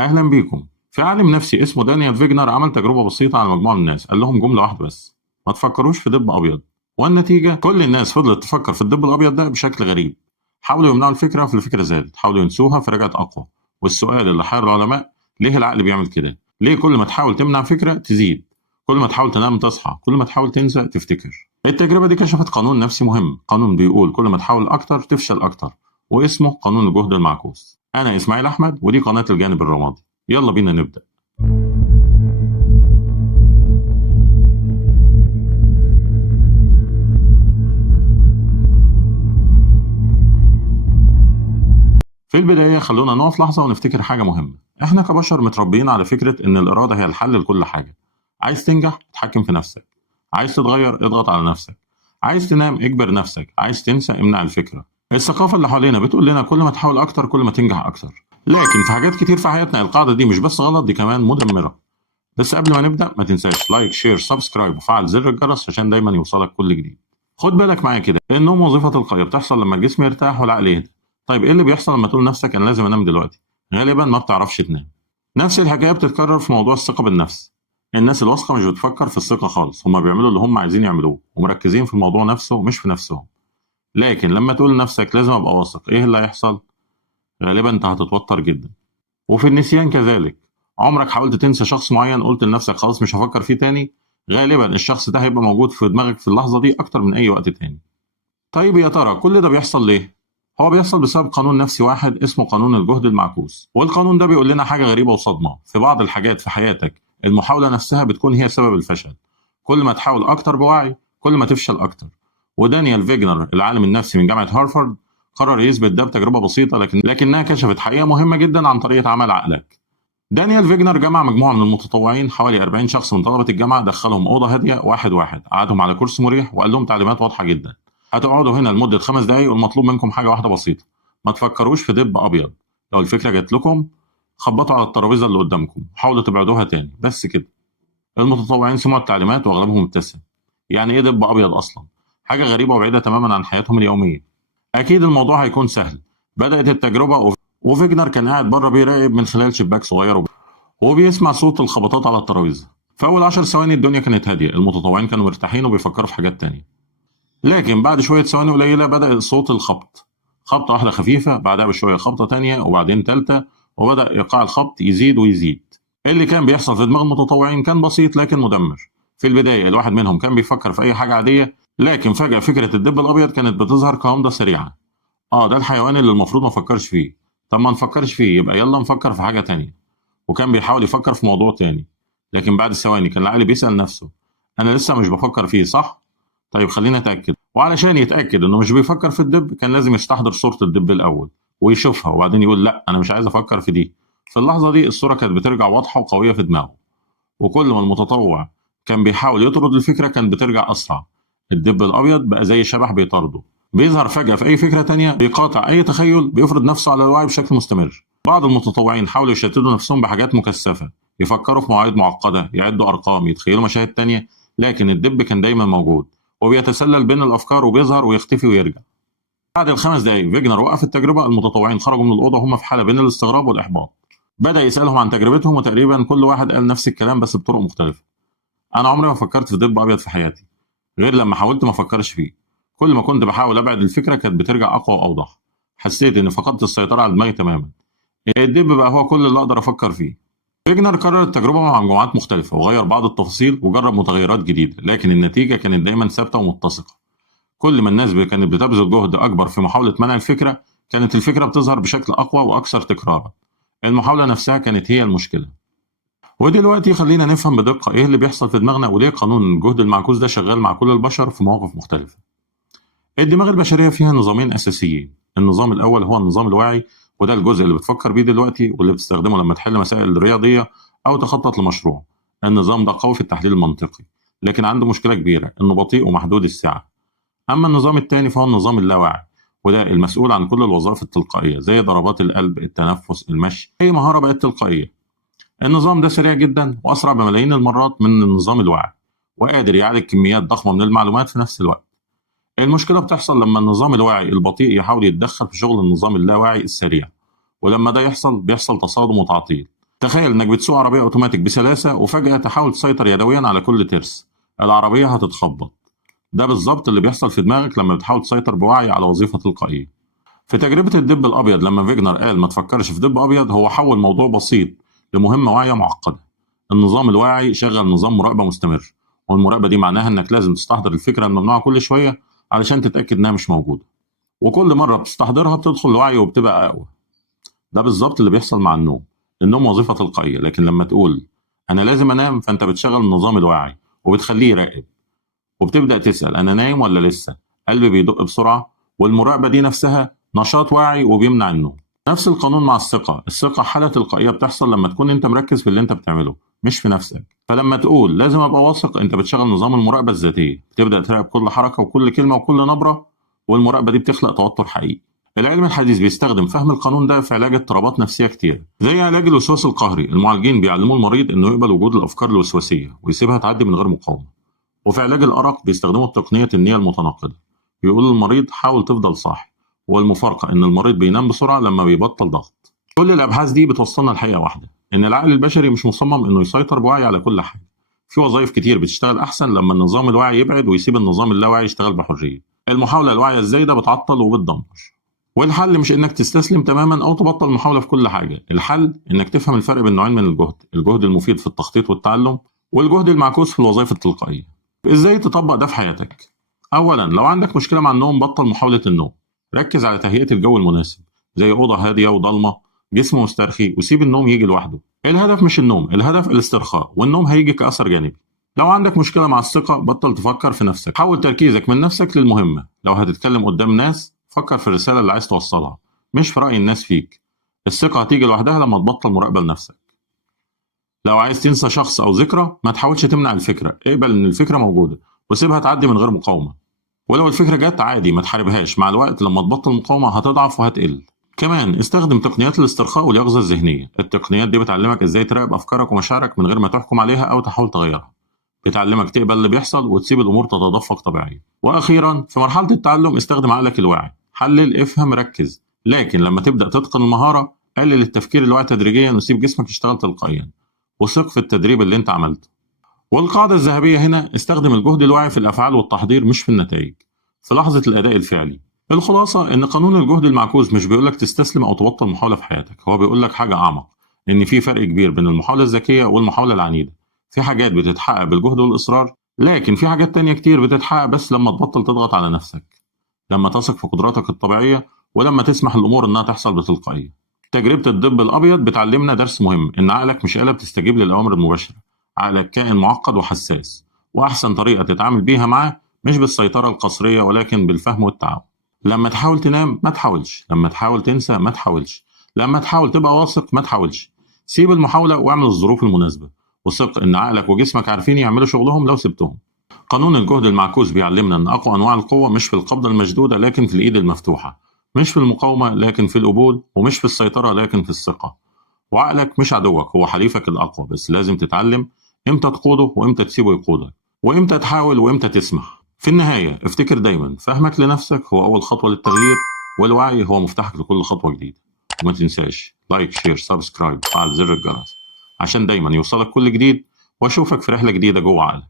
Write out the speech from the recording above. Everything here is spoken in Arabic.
أهلا بيكم. في عالم نفسي اسمه دانيال فيجنر عمل تجربة بسيطة على مجموعة من الناس، قال لهم جملة واحدة بس: ما تفكروش في دب أبيض. والنتيجة كل الناس فضلت تفكر في الدب الأبيض ده بشكل غريب. حاولوا يمنعوا الفكرة فالفكرة زادت، حاولوا ينسوها فرجعت أقوى. والسؤال اللي حير العلماء: ليه العقل بيعمل كده؟ ليه كل ما تحاول تمنع فكرة تزيد؟ كل ما تحاول تنام تصحى، كل ما تحاول تنسى تفتكر. التجربة دي كشفت قانون نفسي مهم، قانون بيقول كل ما تحاول أكتر تفشل أكتر، واسمه قانون الجهد المعكوس. أنا إسماعيل أحمد ودي قناة الجانب الرمادي. يلا بينا نبدأ. في البداية خلونا نقف لحظة ونفتكر حاجة مهمة. احنا كبشر متربيين على فكرة ان الإرادة هي الحل لكل حاجة. عايز تنجح اتحكم في نفسك، عايز تتغير اضغط على نفسك، عايز تنام اجبر نفسك، عايز تنسى امنع الفكرة. الثقافة اللي حوالينا بتقول لنا كل ما تحاول أكتر كل ما تنجح أكتر، لكن في حاجات كتير في حياتنا القاعدة دي مش بس غلط، دي كمان مدمرة. بس قبل ما نبدأ ما تنساش لايك شير سبسكرايب وفعل زر الجرس عشان دايما يوصلك كل جديد. خد بالك معايا كده، النوم وظيفة تلقائية بتحصل لما الجسم يرتاح والعقل يهدى. طيب ايه اللي بيحصل لما تقول لنفسك انا لازم انام دلوقتي؟ غالبا ما بتعرفش تنام. نفس الحكاية بتتكرر في موضوع الثقة بالنفس. الناس الواثقة مش بتفكر في الثقة خالص، هما بيعملوا اللي هم عايزين يعملوه ومركزين في الموضوع نفسه مش في نفسهم. لكن لما تقول لنفسك لازم ابقى واثق، ايه اللي هيحصل؟ غالبا انت هتتوتر جدا. وفي النسيان كذلك. عمرك حاولت تنسى شخص معين قلت لنفسك خلاص مش هفكر فيه تاني؟ غالبا الشخص ده هيبقى موجود في دماغك في اللحظة دي أكتر من أي وقت تاني. طيب يا ترى كل ده بيحصل ليه؟ هو بيحصل بسبب قانون نفسي واحد اسمه قانون الجهد المعكوس، والقانون ده بيقول لنا حاجة غريبة وصدمة: في بعض الحاجات في حياتك المحاولة نفسها بتكون هي سبب الفشل. كل ما تحاول أكتر بوعي كل ما تفشل أكتر. ودانيال فيجنر العالم النفسي من جامعة هارفارد قرر يثبت ده بتجربة بسيطة لكنها كشفت حقيقة مهمة جدا عن طريقة عمل عقلك. دانيال فيجنر جمع مجموعة من المتطوعين حوالي 40 شخص من طلبة الجامعة، دخلهم أوضة هادية واحد واحد، قعدهم على كرسي مريح وقال لهم تعليمات واضحة جدا: هتقعدوا هنا لمدة 5 دقايق والمطلوب منكم حاجة واحدة بسيطة، ما تفكروش في دب أبيض. لو الفكرة جات لكم خبطوا على الترابيزة اللي قدامكم، حاولوا تبعدوها تاني، بس كده. المتطوعين سمعوا التعليمات وأغلبهم ابتسم. يعني إيه دب أبيض أصلا؟ حاجة غريبة وبعيدة تماما عن حياتهم اليومية. أكيد الموضوع هيكون سهل. بدأت التجربة وفيجنر كان قاعد بره بيراقب من خلال شباك صغير وبيسمع صوت الخبطات على الترابيزة. في أول 10 ثواني الدنيا كانت هادية، المتطوعين كانوا مرتاحين وبيفكروا في حاجات تانية. لكن بعد شوية ثواني قليلة بدأ صوت الخبط. خبطة واحدة خفيفة، بعدها بشوية خبطة تانية، وبعدين تالتة، وبدأ إيقاع الخبط يزيد ويزيد. اللي كان بيحصل في دماغ المتطوعين كان بسيط لكن مدمر. في البداية الواحد منهم كان بيفكر في أي حاجة عادية، لكن فجأة فكرة الدب الأبيض كانت بتظهر كغمضة سريعة. ده الحيوان اللي المفروض ما نفكرش فيه. طب ما نفكرش فيه يبقى يلا نفكر في حاجة تانية. وكان بيحاول يفكر في موضوع تاني، لكن بعد ثواني كان العقل بيسأل نفسه: أنا لسه مش بفكر فيه صح؟ طيب خلينا أتأكد. وعلشان يتأكد إنه مش بيفكر في الدب كان لازم يستحضر صورة الدب الأول ويشوفها، وبعدين يقول لأ أنا مش عايز أفكر في دي. في اللحظة دي الصورة كانت بترجع واضحة وقوية في دماغه. وكل ما المتطوع كان بيحاول يطرد الفكرة كانت بترجع أسرع. الدب الأبيض بقى زي شبح بيطارده، بيظهر فجأة في أي فكرة تانية، بيقاطع أي تخيل، بيفرض نفسه على الوعي بشكل مستمر. بعض المتطوعين حاولوا يشتتوا نفسهم بحاجات مكثفة، يفكروا في مواعيد معقدة، يعدوا أرقام، يتخيلوا مشاهد تانية، لكن الدب كان دايما موجود وبيتسلل بين الأفكار وبيظهر ويختفي ويرجع. بعد ال5 دقايق فيجنر وقف التجربة. المتطوعين خرجوا من الأوضة وهم في حالة بين الاستغراب والإحباط. بدأ يسألهم عن تجربتهم وتقريبا كل واحد قال نفس الكلام بس بطرق مختلفة: أنا عمري ما فكرت في دب أبيض في حياتي، غير لما حاولت ما أفكرش فيه. كل ما كنت بحاول أبعد الفكرة كانت بترجع أقوى وأوضح. حسيت إني فقدت السيطرة على دماغي تماما. الدب بقى هو كل اللي أقدر أفكر فيه. فيجنر كرر التجربة مع مجموعات مختلفة وغير بعض التفاصيل وجرب متغيرات جديدة، لكن النتيجة كانت دايما ثابتة ومتسقة. كل ما الناس كانت بتبذل جهد أكبر في محاولة منع الفكرة كانت الفكرة بتظهر بشكل أقوى وأكثر تكرارا. المحاولة نفسها كانت هي المشكلة. ودلوقتي خلينا نفهم بدقة إيه اللي بيحصل في دماغنا وليه قانون الجهد المعكوس ده شغال مع كل البشر في مواقف مختلفة. الدماغ البشرية فيها نظامين أساسيين. النظام الأول هو النظام الواعي، وده الجزء اللي بتفكر بيه دلوقتي واللي بتستخدمه لما تحل مسائل رياضية أو تخطط لمشروع. النظام ده قوي في التحليل المنطقي، لكن عنده مشكلة كبيرة إنه بطيء ومحدود السعة. أما النظام التاني فهو النظام اللاواعي، وده المسؤول عن كل الوظائف التلقائية زي ضربات القلب، التنفس، المشي، أي مهارة بقت تلقائية. النظام ده سريع جدا وأسرع بملايين المرات من النظام الواعي، وقادر يعالج كميات ضخمة من المعلومات في نفس الوقت. المشكلة بتحصل لما النظام الواعي البطيء يحاول يتدخل في شغل النظام اللاواعي السريع، ولما ده يحصل بيحصل تصادم وتعطيل. تخيل انك بتسوق عربية اوتوماتيك بسلاسة وفجأة تحاول تسيطر يدويا على كل ترس، العربية هتتخبط. ده بالظبط اللي بيحصل في دماغك لما بتحاول تسيطر بوعي على وظيفة تلقائية. في تجربة الدب الأبيض لما فيجنر قال ما تفكرش في دب أبيض، هو حول موضوع بسيط لمهمة واعية معقدة. النظام الواعي شغل نظام مراقبة مستمر، والمراقبة دي معناها إنك لازم تستحضر الفكرة الممنوعة كل شوية علشان تتأكد إنها مش موجودة، وكل مرة بتستحضرها بتدخل الوعي وبتبقى أقوى. ده بالظبط اللي بيحصل مع النوم. النوم وظيفة تلقائية، لكن لما تقول أنا لازم أنام فأنت بتشغل النظام الواعي وبتخليه يراقب، وبتبدأ تسأل أنا نايم ولا لسه؟ قلبي بيدق بسرعة، والمراقبة دي نفسها نشاط واعي وبيمنع النوم. نفس القانون مع الثقة حالة تلقائية بتحصل لما تكون أنت مركز في اللي أنت بتعمله مش في نفسك. فلما تقول لازم أبقى واثق، أنت بتشغل نظام المراقبة الذاتية، بتبدأ تراقب كل حركة وكل كلمة وكل نبرة، والمراقبة دي بتخلق توتر حقيقي. العلم الحديث بيستخدم فهم القانون ده في علاج اضطرابات نفسية كتير، زي علاج الوسواس القهري. المعالجين بيعلموا المريض إنه يقبل وجود الأفكار الوسواسية ويسيبها تعدي من غير مقاومة. وفي علاج الأرق بيستخدموا تقنية النية المتناقضة، بيقولوا للمريض حاول تفضل صاحي، والمفارقة إن المريض بينام بسرعة لما بيبطل ضغط. كل الأبحاث دي بتوصلنا لحقيقة واحدة، إن العقل البشري مش مصمم إنه يسيطر بوعي على كل حاجة. في وظائف كتير بتشتغل أحسن لما النظام الواعي يبعد ويسيب النظام اللاواعي يشتغل بحرية. المحاولة الواعية الزايدة بتعطل وبتدمر. والحل مش إنك تستسلم تماما أو تبطل محاولة في كل حاجة، الحل إنك تفهم الفرق بين نوعين من الجهد المفيد في التخطيط والتعلم، والجهد المعكوس في الوظائف التلقائية. إزاي تطبق ده في حياتك؟ أولاً، لو عندك مشكلة مع النوم بطل محاولة النوم، ركز على تهيئة الجو المناسب، زي أوضة هادية وضلمة، جسم مسترخي، وسيب النوم يجي لوحده. الهدف مش النوم، الهدف الاسترخاء، والنوم هيجي كأثر جانبي. لو عندك مشكلة مع الثقة بطل تفكر في نفسك، حول تركيزك من نفسك للمهمة. لو هتتكلم قدام ناس فكر في الرسالة اللي عايز توصلها مش في رأي الناس فيك. الثقة هتيجي لوحدها لما تبطل مراقبة لنفسك. لو عايز تنسى شخص أو ذكرى ما تحاولش تمنع الفكرة، اقبل إن الفكرة موجودة وسيبها تعدي من غير مقاومة. ولو الفكرة جت عادي ما تحاربهاش، مع الوقت لما تبطل مقاومة هتضعف وهتقل. كمان استخدم تقنيات الاسترخاء واليقظة الذهنية. التقنيات دي بتعلمك ازاي تراقب أفكارك ومشاعرك من غير ما تحكم عليها أو تحاول تغيرها. بتعلمك تقبل اللي بيحصل وتسيب الأمور تتدفق طبيعيا. وأخيرا، في مرحلة التعلم استخدم عقلك الواعي، حلل، افهم، ركز. لكن لما تبدأ تتقن المهارة قلل التفكير الواعي تدريجيا وسيب جسمك يشتغل تلقائيا، وثق في التدريب اللي انت عملته. والقاعدة الذهبية هنا، استخدم الجهد الواعي في الأفعال والتحضير مش في النتائج، في لحظة الأداء الفعلي. الخلاصة إن قانون الجهد المعكوس مش بيقولك تستسلم أو تبطل محاولة في حياتك، هو بيقولك حاجة أعمق، إن في فرق كبير بين المحاولة الذكية والمحاولة العنيدة. في حاجات بتتحقق بالجهد والإصرار، لكن في حاجات تانية كتير بتتحقق بس لما تبطل تضغط على نفسك، لما تثق في قدراتك الطبيعية، ولما تسمح للأمور إنها تحصل بتلقائية. تجربة الدب الأبيض بتعلمنا درس مهم، إن عقلك مش آلة بتستجيب للأوامر المباشرة. عقلك كائن معقد وحساس، وأحسن طريقة تتعامل بيها معاه مش بالسيطرة القصرية ولكن بالفهم والتعاون. لما تحاول تنام ما تحاولش، لما تحاول تنسى ما تحاولش، لما تحاول تبقى واثق ما تحاولش. سيب المحاولة واعمل الظروف المناسبة، وثق إن عقلك وجسمك عارفين يعملوا شغلهم لو سبتهم. قانون الجهد المعكوس بيعلمنا إن أقوى أنواع القوة مش في القبضة المشدودة لكن في الإيد المفتوحة، مش في المقاومة لكن في القبول، ومش في السيطرة لكن في الثقة. وعقلك مش عدوك، هو حليفك الأقوى، بس لازم تتعلم إمتى تقوده وإمتى تسيبه يقودك، وإمتى تحاول وإمتى تسمح. في النهاية افتكر دايما فهمك لنفسك هو أول خطوة للتغيير، والوعي هو مفتاحك لكل خطوة جديدة. وما تنساش لايك، شير، سبسكرايب، وفعل زر الجرس عشان دايما يوصلك كل جديد، وأشوفك في رحلة جديدة جوه عقلك.